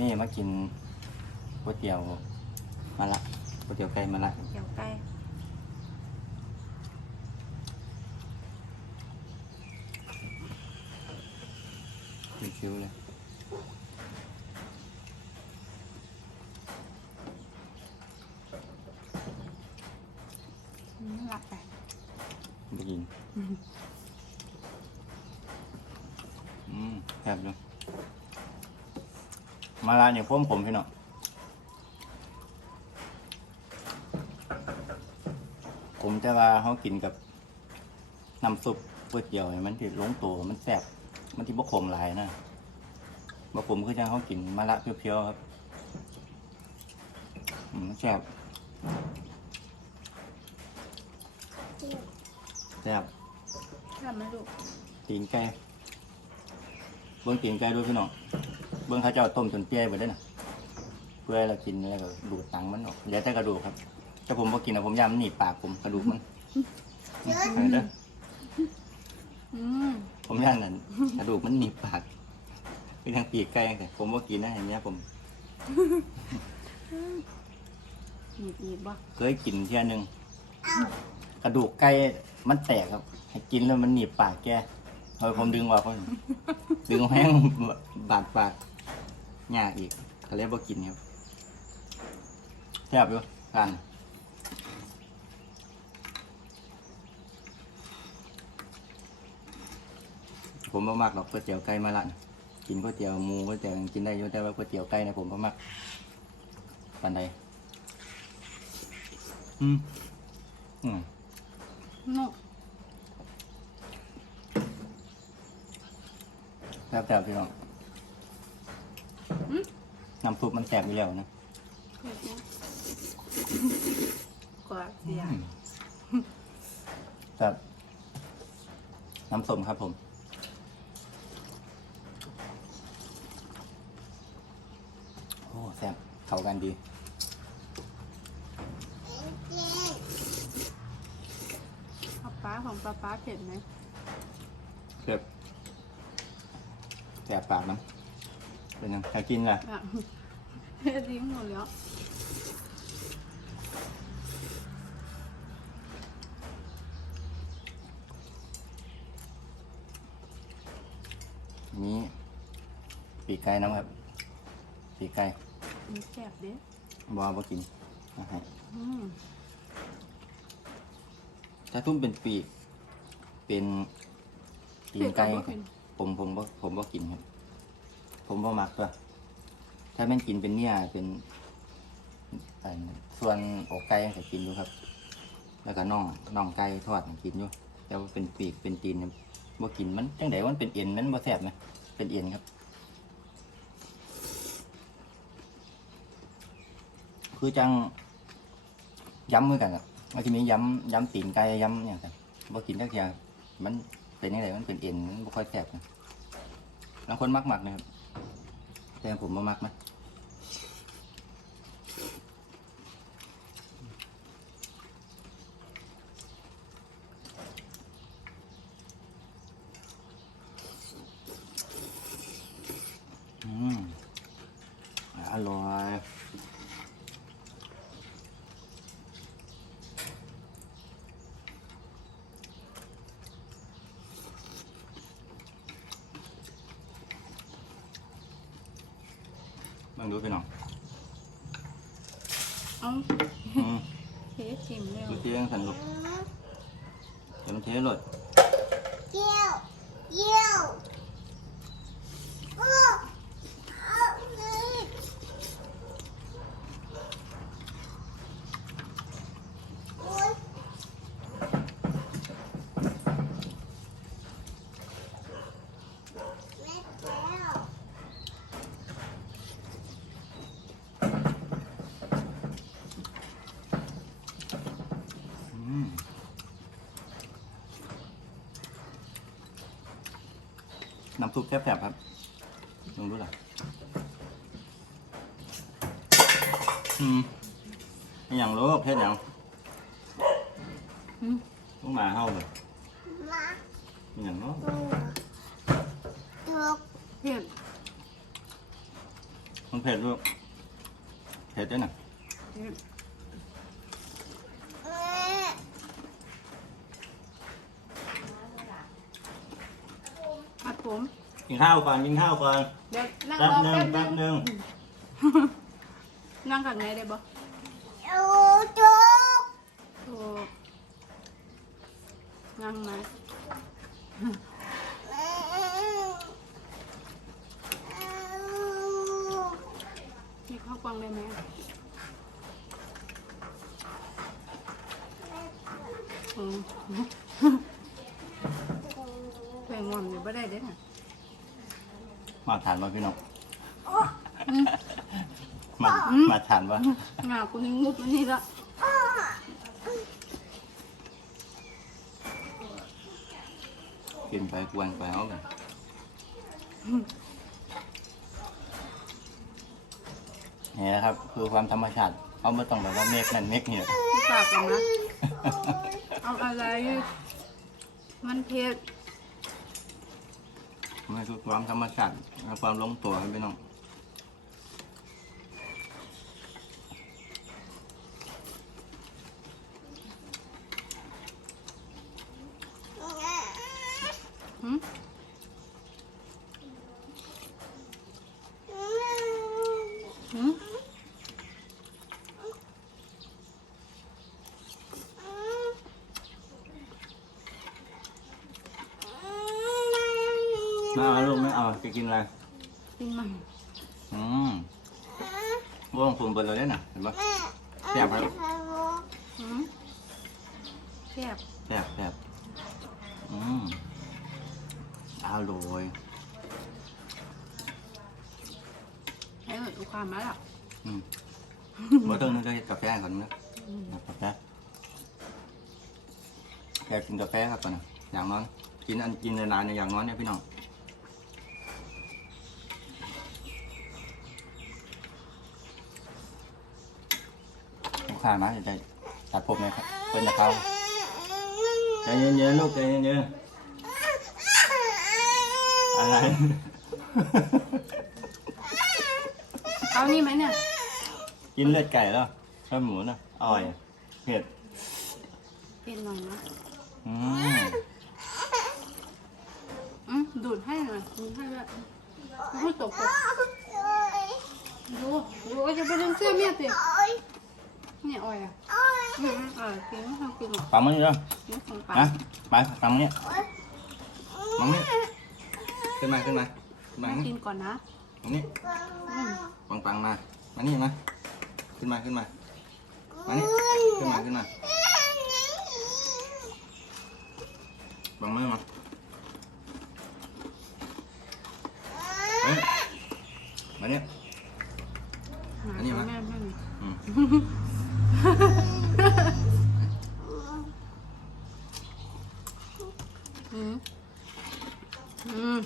นี่มากินก๋วยเตี๋ยวมาละก๋วยเตี๋ยวไก่มาละเดี๋ยวไก่ชิวๆเลยอืมหลับแต่ไปกินอืมแซ่บเลย มาละเนี่ยพ่มผมพี่น้องผมจะว่าเขากินกับน้ำซุปก๋วยเตี๋ยวเนี่ยมันที่ลงตัวมันแซ่บมันที่บกขมหลายนะบกขมคือจังเขากินมาละเพียวๆครับอืมแซ่บแซ่บทำไหมลูกตีนไก่เบิ้งตีนไก่ด้วยพี่น้อง เบิ้งเขาเจ้าต้มจนเปี้ยไปได้น่ะเพื่อให้เรากินแล้วก็ดูดตังค์มันออกเหลือแต่กระดูกครับถ้าผมพอกินนะผมยำมันหนีบปากผมกระดูกมันเอาเด้ออืมผมย่านนั่นกระดูกมันหนีบปากเป็นทางปีกไก่แต่ผมว่ากินนะเห็นไหมผมหนีบอีกบ่เคยกินเที่ยหนึงกระดูกไก่มันแตกครับให้กินแล้วมันหนีบปากแกเฮ้ยผมดึงออกเพราะดึงแห้งบาดปาก ยากอีกก็เลยบ่กินครับแซ่บอยู่กันผมบ่มักหรอกก๋วยเตี๋ยวไก่มาละนะกินก๋วยเตี๋ยวหมูก๋วยเตี๋ยวหยังกินได้อยู่แต่ว่าก๋วยเตี๋ยวไก่เนะผมบ่มักปานใดอืมอืมนุกแซ่บแซ่บพี่น้อง น้ำซุปมันแซ่บอยู่แล้วนะเผ็ดนะกว่าเสียแซ่บน้ำส้มครับผมโอ้แซ่บเข้ากันดีป้าป้าของป้าป้าเผ็ดไหมเผ็ดแซ่บปากมัน เป็นยังถ้ากินล่ะอะเผ็ดทิ้งหมดแล้วนี้ปีกไก่น้ำครับ ปีกไก่มันแซ่บเด้บอบ่กินนะฮะอืมถ้าทุ่มเป็นปีก เป็นตีนไก่เผ็ดกับบ่กินผมผมบ่ผมบ่กินครับ ผมบ่มักด้วยถ้าแม่นกินเป็นเนี่ยเป็นส่วนอกไก่ก็กินอยู่ครับ แล้วก็น่องน่องไก่ทอดกินอยู่แต่ว่าเป็นปีกเป็นตีนบ่กินมันจังไดมันเป็นเอ็นมันบ่แซ่บนะเป็นเอ็นครับ คือจังย้ำเหมือนกันครับบางทีนี้ย้ำย้ำตีนไก่ย้ำเนี่ยครับบ่กินจักเทียมันเป็นยังไงมันเป็นเอ็นมันบ่ค่อยแซ่บนะบางคนมักมักนะครับ แต่ผมมามักไหมอร่อย ลองดูพี่น้องเอ้าอืมเทชิมเร็วดูที่ยังสันลูกเดี๋ยวมันเทหลด เยี่ยวเยี่ยวโอ้เอาเลยโอ๊ยแม่แล้ว อืม น้ำซุปแซ่บๆครับลองดูล่ะอืมอหย่างโลกเฮ็ดหยังอืมต้องมาเฮาเลยมาอหย่างเนาะตัวถูกเผ็ดมันเผ็ดลูกเผ็ดด้วยน่ะ เผ็ด แม่ ผัดผม กิ นข้าวก่อนกินข้าวก่อนเดี๋ยวนั่งแป๊บรอหนึงแป๊บแป๊บหนึนึงงนั่งข้างในได้บ่ดูจุกโอ้นั่งไหมแม่มีข้าวกวางได้ไหมอืมแบ่งงอมอยู่บ่ได้เด้อน่ะ มาทานมาพี่น้องอืมมามาทานวะงาคุณงุบอันนี่ละกินไปกวนไปเอากันนี่นะครับ คือความธรรมชาติเขาไม่ต้องแบบว่าเมฆนั่นเมฆเนี่ยพี่ฝากกันนะเอาอะไร มันเผ็ด มันคือความธรรมชาติและความลงตัวครับพี่น้อง ไม่เอาลูกไม่เอาจะกินอะไรกินมันอืมว่องฝุ่นเปิดเลยได้น่ะเห็นปะแซ่บครับหืมแซ่บแซ่บแซ่บอืมอร่อยให้เอิดลูกค้ามาแล้วอืมเมื่อต้นนึงก็เฮ็ดกาแฟก่อนนะกาแฟอยากกินกาแฟครับก่อนนะอย่างน้อยกินอันกินนานๆเนี่ยอย่างน้อยเนี่ยพี่น้อง ลูกค้ามาจะได้ตัดผมเลยครับเป็นตะเขาใจเย็นๆลูกใจเย็นๆอะไร เอานี่ไหมเนี่ย กินเลือดไก่แล้วเลือดหมูนะอร่อยเผ็ดเป็นหน่อยนะอืมอืมดูดให้หน่อยดูดให้ด้วยดูตกตกดูดูจะไปดึงเสื้อเมียสิ เนี่ยอ่อยอะอืมอ่ากินทำกินหรอกปังมันอยู่แล้วกินของปลานะไปปังมันเนี่ยปังมันเนี่ยขึ้นมาขึ้นมาขึ้นมามานี่กินก่อนนะตรงนี้อืมปังปังมามานี่มาขึ้นมาขึ้นมามานี่ขึ้นมาขึ้นมาปังมือมาเฮ้ยมาเนี่ย หาอันนี้มั้ยแม่แม่นี่อืม อืมอืม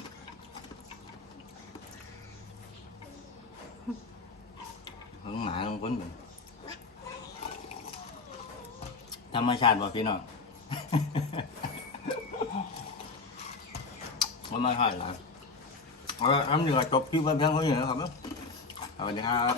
ลงหมาลงพ้นเหมือนธรรมชาติบ่พี่น้องมันไม่ค่อยหรอกเอาละทำดีกว่าจบคลิปไว้เพียงเท่านี้นะครับสวัสดีครับ